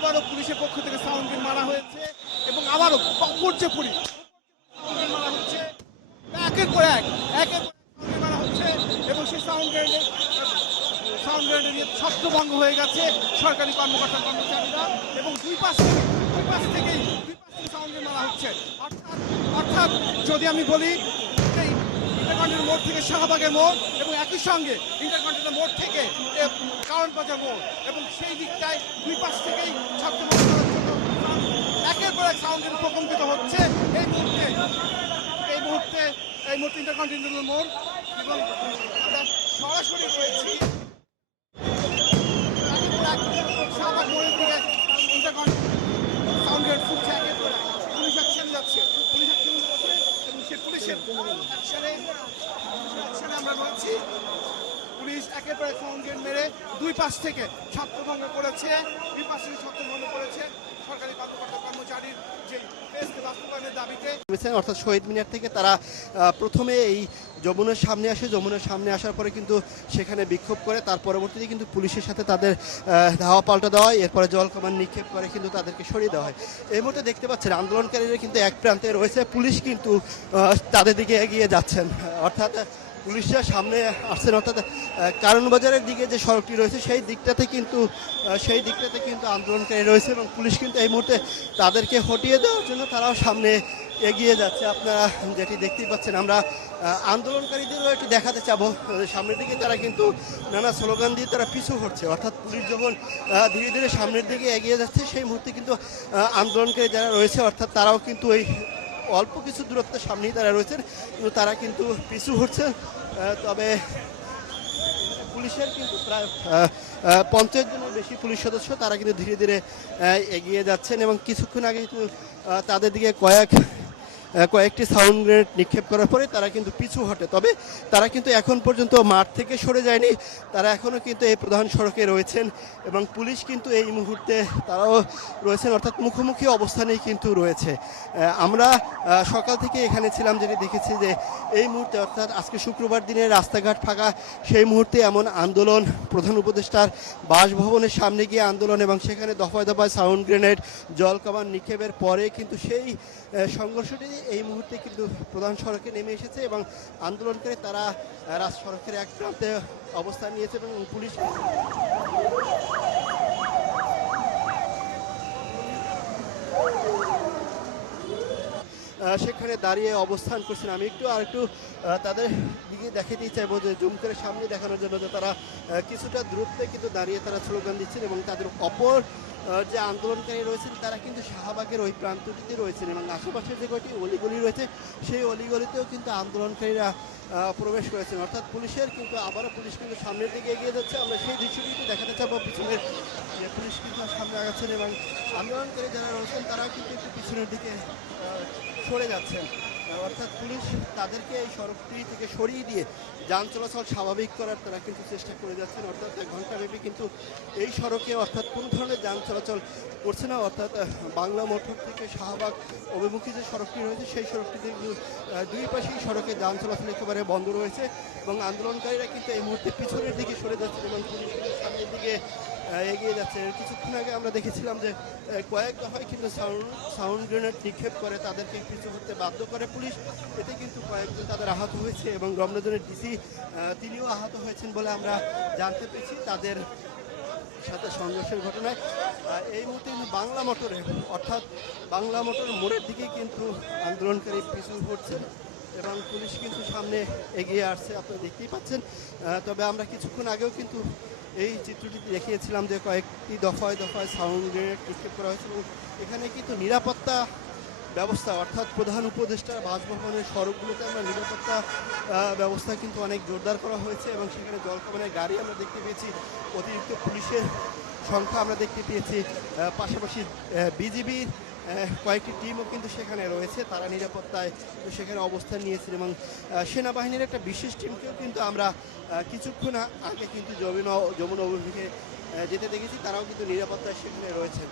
আবারও পুলিশের পক্ষ থেকে সাউন্ড গ্রেনেড মারা হয়েছে এবং আবারও পর্যায়পুরি মারা হচ্ছে একের পর এক একের পর এক মারা হচ্ছে এবং সেই সাউন্ড গ্রেনেড নিয়ে ছত্রভঙ্গ হয়ে গেছে সরকারি কর্মকর্তা কর্মচারীরা এবং দুই পাশ থেকেই সাউন্ড গ্রেনেড মারা হচ্ছে। অর্থাৎ যদি আমি বলি ইন্টারকন্টিনেন্টাল মোড় থেকে শাহবাগের মোড় এবং একই সঙ্গে ইন্টারকন্টিনেন্টাল মোড় থেকে কারণ বাজার মোড় এবং সেই দিকটায় দুই পাশ থেকেই ছত্রভঙ্গ করার জন্য একের পর এক সাউন্ড গ্রেনেড প্রকম্পিত হচ্ছে এই মুহূর্তে ইন্টারকন্টিনেন্টাল মোড় এবং সরাসরি রয়েছি শাহবাগ মোড়ের দিকে ইন্টারকন্টিনেন্টাল সাউন্ড গ্রেনেড ফুটছে একের পর এক। পুলিশ অ্যাকশন যাচ্ছে এবং সে পুলিশের অ্যাকশনে আমরা রয়েছি। পুলিশ একের পর এক সাউন্ড গ্রেনেড মেরে দুই পাশ থেকে ছত্রভঙ্গ করেছে সরকারি কর্মকর্তা কর্মচারীর যে পেজকে বাস্তবায়নের দাবিতে। অর্থাৎ শহীদ মিনার থেকে তারা প্রথমে এই যমুনার সামনে আসে, যমুনার সামনে আসার পরে কিন্তু সেখানে বিক্ষোভ করে, তার পরবর্তীতে কিন্তু পুলিশের সাথে তাদের ধাওয়া পাল্টা দেওয়া হয়, এরপরে জল কামান নিক্ষেপ করে কিন্তু তাদেরকে সরিয়ে দেওয়া হয়। এই মুহূর্তে দেখতে পাচ্ছেন আন্দোলনকারীরা কিন্তু এক প্রান্তে রয়েছে, পুলিশ কিন্তু তাদের দিকে এগিয়ে যাচ্ছেন। অর্থাৎ পুলিশরা সামনে আসছেন, অর্থাৎ কারণ বাজারের দিকে যে সড়কটি রয়েছে সেই দিকটাতে কিন্তু আন্দোলনকারী রয়েছে এবং পুলিশ কিন্তু এই মুহূর্তে তাদেরকে হটিয়ে দেওয়ার জন্য তারাও সামনে এগিয়ে যাচ্ছে। আপনারা যেটি দেখতেই পাচ্ছেন, আমরা আন্দোলনকারীদেরও একটু দেখাতে চাবো সামনের দিকে তারা কিন্তু নানা স্লোগান দিয়ে তারা পিছু হচ্ছে। অর্থাৎ পুলিশ যখন ধীরে ধীরে সামনের দিকে এগিয়ে যাচ্ছে সেই মুহূর্তে কিন্তু আন্দোলনকারী যারা রয়েছে অর্থাৎ তারাও কিন্তু এই অল্প কিছু দূরত্বের সামনেই তারা রয়েছেন, কিন্তু তারা কিন্তু পিছু হচ্ছেন। তবে পুলিশের কিন্তু প্রায় 50 জনের বেশি পুলিশ সদস্য তারা কিন্তু ধীরে ধীরে এগিয়ে যাচ্ছেন এবং কিছুক্ষণ আগে কিন্তু তাদের দিকে কয়েকটি সাউন্ড গ্রেনেড নিক্ষেপ করার পরে তারা কিন্তু পিছু হটে। তবে তারা কিন্তু এখন পর্যন্ত মাঠ থেকে সরে যায়নি, তারা এখনও কিন্তু এই প্রধান সড়কে রয়েছেন এবং পুলিশ কিন্তু এই মুহূর্তে তারাও রয়েছেন, অর্থাৎ মুখোমুখি অবস্থানেই কিন্তু রয়েছে। আমরা সকাল থেকে এখানে ছিলাম, যেটি দেখেছি যে এই মুহূর্তে অর্থাৎ আজকে শুক্রবার দিনে রাস্তাঘাট ফাঁকা, সেই মুহূর্তে এমন আন্দোলন, প্রধান উপদেষ্টার বাসভবনের সামনে গিয়ে আন্দোলন এবং সেখানে দফায় দফায় সাউন্ড গ্রেনেড জল কামান নিক্ষেপের পরে কিন্তু সেই সংঘর্ষটি এই মুহূর্তে কিন্তু প্রধান সড়কে নেমে এসেছে এবং আন্দোলনকারী তারা সড়কের এক প্রান্তে অবস্থান নিয়েছে এবং পুলিশ সেখানে দাঁড়িয়ে অবস্থান করছেন। আমি একটু তাদের দিকে দেখাতেই চাইবো যে জুম করে সামনে দেখানোর জন্য যে তারা কিছুটা দূরত্বে কিন্তু দাঁড়িয়ে তারা স্লোগান দিচ্ছেন এবং তাদের অপর যে আন্দোলনকারী রয়েছেন তারা কিন্তু শাহবাগের ওই প্রান্তটিতে রয়েছেন এবং আশেপাশে যে কয়টি অলিগলি রয়েছে সেই অলিগলিতেও কিন্তু আন্দোলনকারীরা প্রবেশ করেছেন। অর্থাৎ পুলিশের কিন্তু আবারও পুলিশ কিন্তু সামনের দিকে এগিয়ে যাচ্ছে। আমরা সেই দৃশ্যটি দেখাতে চাবো, পিছনের পুলিশ কিন্তু সামনে আগাচ্ছেন এবং আন্দোলনকারী যারা রয়েছেন তারা কিন্তু একটু পিছনের দিকে সরে যাচ্ছেন। অর্থাৎ পুলিশ তাদেরকে এই সড়কটি থেকে সরিয়ে দিয়ে যান চলাচল স্বাভাবিক করার তারা কিন্তু চেষ্টা করে যাচ্ছেন। অর্থাৎ ঘণ্টাব্যাপী কিন্তু এই সড়কে অর্থাৎ কোনো ধরনের যান চলাচল করছে না। অর্থাৎ বাংলা মোটর থেকে শাহবাগ অভিমুখী যে সড়কটি রয়েছে সেই সড়কটিতে কিন্তু দুই পাশেই সড়কে যান চলাচল একেবারে বন্ধ রয়েছে এবং আন্দোলনকারীরা কিন্তু এই মুহূর্তে পিছনের দিকে সরে যাচ্ছেন এবং পুলিশ কিন্তু সামনের দিকে এগিয়ে যাচ্ছে। কিছুক্ষণ আগে আমরা দেখেছিলাম যে কয়েক দফায় কিন্তু সাউন্ড গ্রেনেড নিক্ষেপ করে তাদেরকে পিছু হতে বাধ্য করে পুলিশ। এতে কিন্তু কয়েকজন তাদের আহত হয়েছে এবং রমনাজনের ডিসি তিনিও আহত হয়েছেন বলে আমরা জানতে পেরেছি তাদের সাথে সংঘর্ষের ঘটনায়। এই মুহূর্তে কিন্তু বাংলা মোটরে অর্থাৎ বাংলা মোটর মোড়ের দিকে কিন্তু আন্দোলনকারী পিছু হচ্ছেন এবং পুলিশ কিন্তু সামনে এগিয়ে আসছে, আপনারা দেখতেই পাচ্ছেন। তবে আমরা কিছুক্ষণ আগেও কিন্তু এই চিত্রটি দেখিয়েছিলাম যে কয়েকটি দফায় সাউন্ড গ্রেনেড নিক্ষেপ করা হয়েছে এবং এখানে কিন্তু নিরাপত্তা ব্যবস্থা অর্থাৎ প্রধান উপদেষ্টার বাসভবনের সড়কগুলোতে আমরা নিরাপত্তা ব্যবস্থা কিন্তু অনেক জোরদার করা হয়েছে এবং সেখানে জলকামানের গাড়ি আমরা দেখতে পেয়েছি, অতিরিক্ত পুলিশের সংখ্যা আমরা দেখতে পেয়েছি, পাশাপাশি বিজিবির কয়েকটি টিমও কিন্তু সেখানে রয়েছে, তারা নিরাপত্তায় সেখানে অবস্থান নিয়েছেন এবং সেনাবাহিনীর একটা বিশেষ টিমকেও কিন্তু আমরা কিছুক্ষণ আগে কিন্তু যমুনা অভিমুখে যেতে দেখেছি, তারাও কিন্তু নিরাপত্তায় সেখানে রয়েছে।